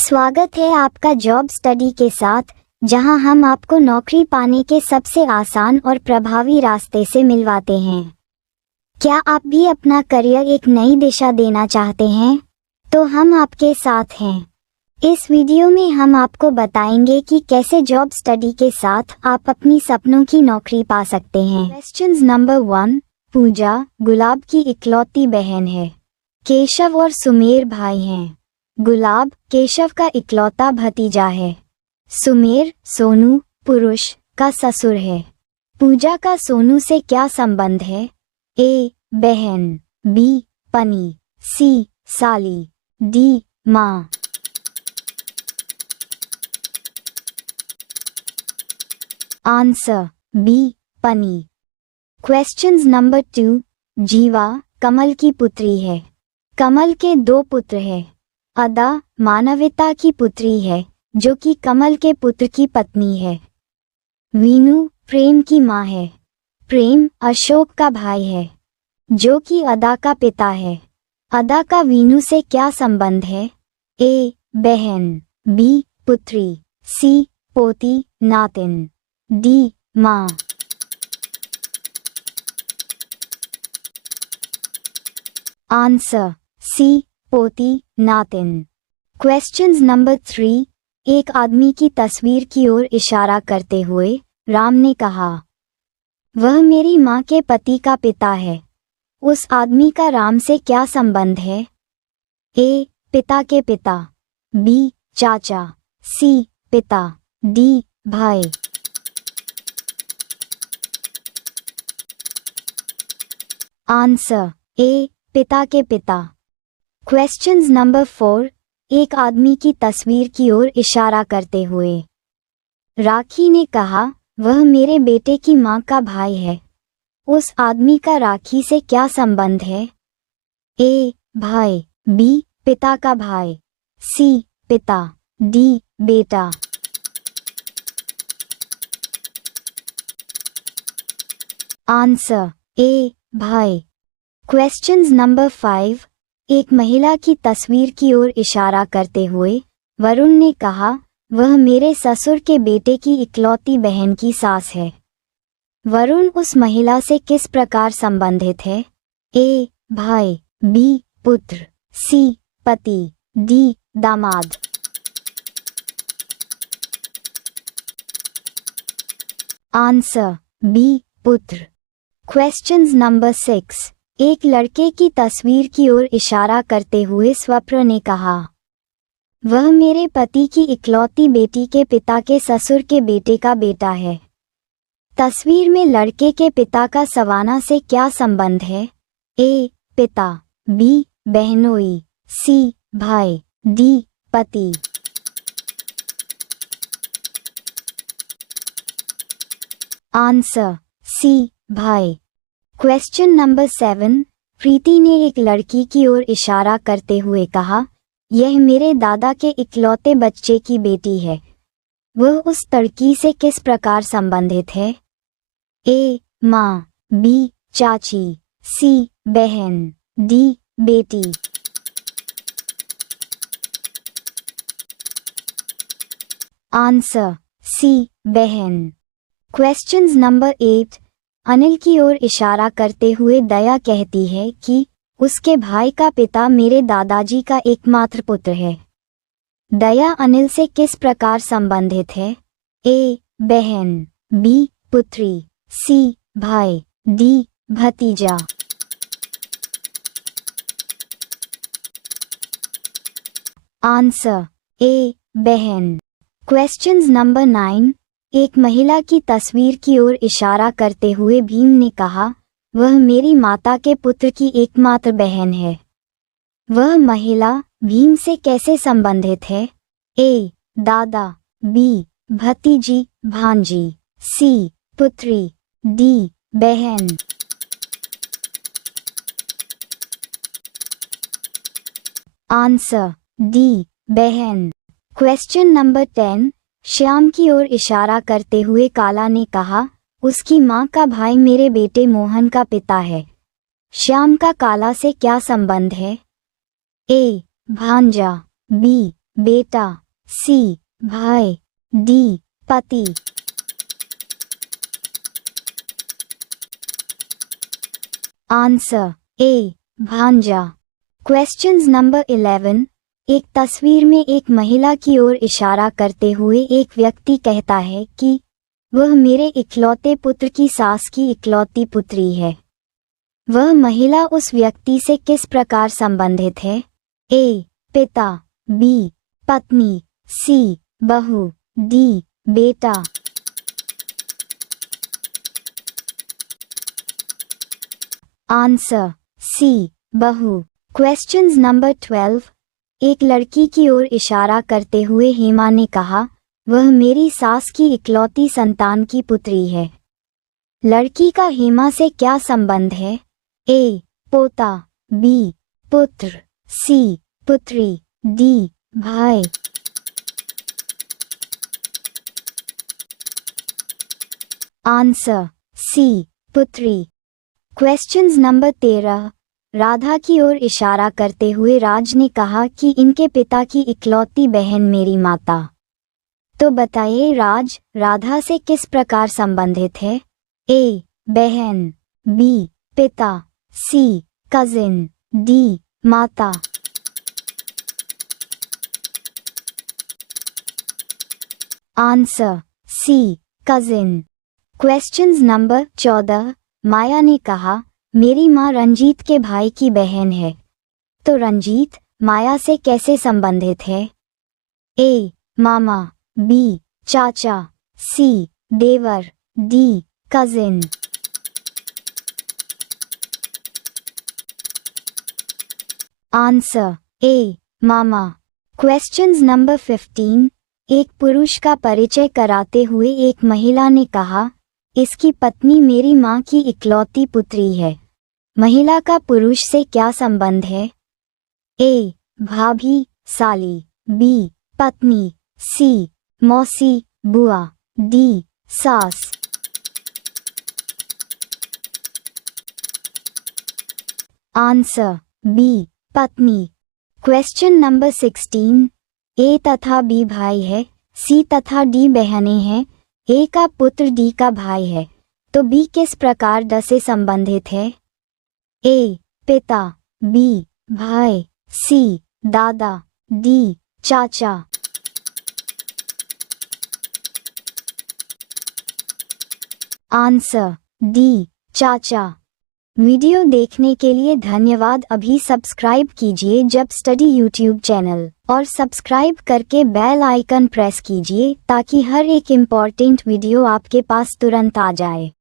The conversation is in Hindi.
स्वागत है आपका जॉब स्टडी के साथ, जहां हम आपको नौकरी पाने के सबसे आसान और प्रभावी रास्ते से मिलवाते हैं। क्या आप भी अपना करियर एक नई दिशा देना चाहते हैं? तो हम आपके साथ हैं। इस वीडियो में हम आपको बताएंगे कि कैसे जॉब स्टडी के साथ आप अपनी सपनों की नौकरी पा सकते हैं। Questions number 1। पूजा गुलाब की इकलौती बहन है। केशव और सुमेर भाई हैं। गुलाब केशव का इकलौता भतीजा है। सुमेर सोनू पुरुष का ससुर है। पूजा का सोनू से क्या संबंध है? ए बहन, बी पनी, सी साली, डी माँ। आंसर बी पनी। Questions number 2। जीवा कमल की पुत्री है। कमल के 2 पुत्र हैं। अदा मानविता की पुत्री है, जो कि कमल के पुत्र की पत्नी है। वीनू प्रेम की माँ है। प्रेम अशोक का भाई है, जो कि अदा का पिता है। अदा का वीनू से क्या संबंध है? ए बहन, बी पुत्री, सी पोती नातिन, डी माँ। आंसर सी पोती नातिन। Questions number 3। एक आदमी की तस्वीर की ओर इशारा करते हुए राम ने कहा, वह मेरी माँ के पति का पिता है। उस आदमी का राम से क्या संबंध है? ए पिता के पिता, बी चाचा, सी पिता, डी भाई। आंसर ए पिता के पिता। Questions number 4। एक आदमी की तस्वीर की ओर इशारा करते हुए राखी ने कहा, वह मेरे बेटे की माँ का भाई है। उस आदमी का राखी से क्या संबंध है? ए भाई, बी पिता का भाई, सी पिता, डी बेटा। आंसर ए भाई। Questions number 5। एक महिला की तस्वीर की ओर इशारा करते हुए वरुण ने कहा, वह मेरे ससुर के बेटे की इकलौती बहन की सास है। वरुण उस महिला से किस प्रकार संबंधित है? ए भाई, बी पुत्र, सी पति, डी दामाद। आंसर बी पुत्र। Questions number 6। एक लड़के की तस्वीर की ओर इशारा करते हुए स्वप्न ने कहा, वह मेरे पति की इकलौती बेटी के पिता के ससुर के बेटे का बेटा है। तस्वीर में लड़के के पिता का सवाना से क्या संबंध है? ए पिता, बी बहनोई, सी भाई, डी पति। आंसर सी भाई। Question number 7। प्रीति ने एक लड़की की ओर इशारा करते हुए कहा, यह मेरे दादा के इकलौते बच्चे की बेटी है। वह उस लड़की से किस प्रकार संबंधित है? ए माँ, बी चाची, सी बहन, डी बेटी। आंसर सी बहन। Questions number 8। अनिल की ओर इशारा करते हुए दया कहती है कि उसके भाई का पिता मेरे दादाजी का एकमात्र पुत्र है। दया अनिल से किस प्रकार संबंधित है? ए बहन, बी पुत्री, सी भाई, डी भतीजा। आंसर ए बहन। Questions number 9। एक महिला की तस्वीर की ओर इशारा करते हुए भीम ने कहा, वह मेरी माता के पुत्र की एकमात्र बहन है। वह महिला भीम से कैसे संबंधित है? ए दादा, बी भतीजी भांजी, सी पुत्री, डी बहन। आंसर डी बहन। Question number 10। श्याम की ओर इशारा करते हुए काला ने कहा, उसकी माँ का भाई मेरे बेटे मोहन का पिता है। श्याम का काला से क्या संबंध है? ए भांजा, बी बेटा, सी भाई, डी पति। आंसर ए भांजा। Questions number 11। एक तस्वीर में एक महिला की ओर इशारा करते हुए एक व्यक्ति कहता है कि वह मेरे इकलौते पुत्र की सास की इकलौती पुत्री है। वह महिला उस व्यक्ति से किस प्रकार संबंधित है? ए पिता, बी पत्नी, सी बहू, डी बेटा। आंसर सी बहू। Questions number 12। एक लड़की की ओर इशारा करते हुए हेमा ने कहा, वह मेरी सास की इकलौती संतान की पुत्री है। लड़की का हेमा से क्या संबंध है? ए पोता, बी पुत्र, सी पुत्री, डी भाई। आंसर सी पुत्री। Questions number 13। राधा की ओर इशारा करते हुए राज ने कहा कि इनके पिता की इकलौती बहन मेरी माता। तो बताइए राज राधा से किस प्रकार संबंधित है? ए बहन, बी पिता, सी कजिन, डी माता। Answer C cousin. Questions number 14। Maya ने कहा, मेरी माँ रंजीत के भाई की बहन है। तो रंजीत माया से कैसे संबंधित है? ए मामा, बी चाचा, सी देवर, डी कजिन। आंसर ए मामा। Questions number 15। एक पुरुष का परिचय कराते हुए एक महिला ने कहा, इसकी पत्नी मेरी माँ की इकलौती पुत्री है। महिला का पुरुष से क्या संबंध है? ए भाभी, साली, बी पत्नी, सी मौसी, बुआ, डी सास। आंसर बी पत्नी। Question number 16। ए तथा बी भाई है, सी तथा डी बहनें हैं। ए का पुत्र डी का भाई है, तो बी किस प्रकार ड से संबंधित है? ए पिता, बी भाई, सी दादा, डी चाचा। आंसर डी चाचा। वीडियो देखने के लिए धन्यवाद। अभी सब्सक्राइब कीजिए जब स्टडी यूट्यूब चैनल और सब्सक्राइब करके बेल आइकन प्रेस कीजिए ताकि हर एक इम्पॉर्टेंट वीडियो आपके पास तुरंत आ जाए।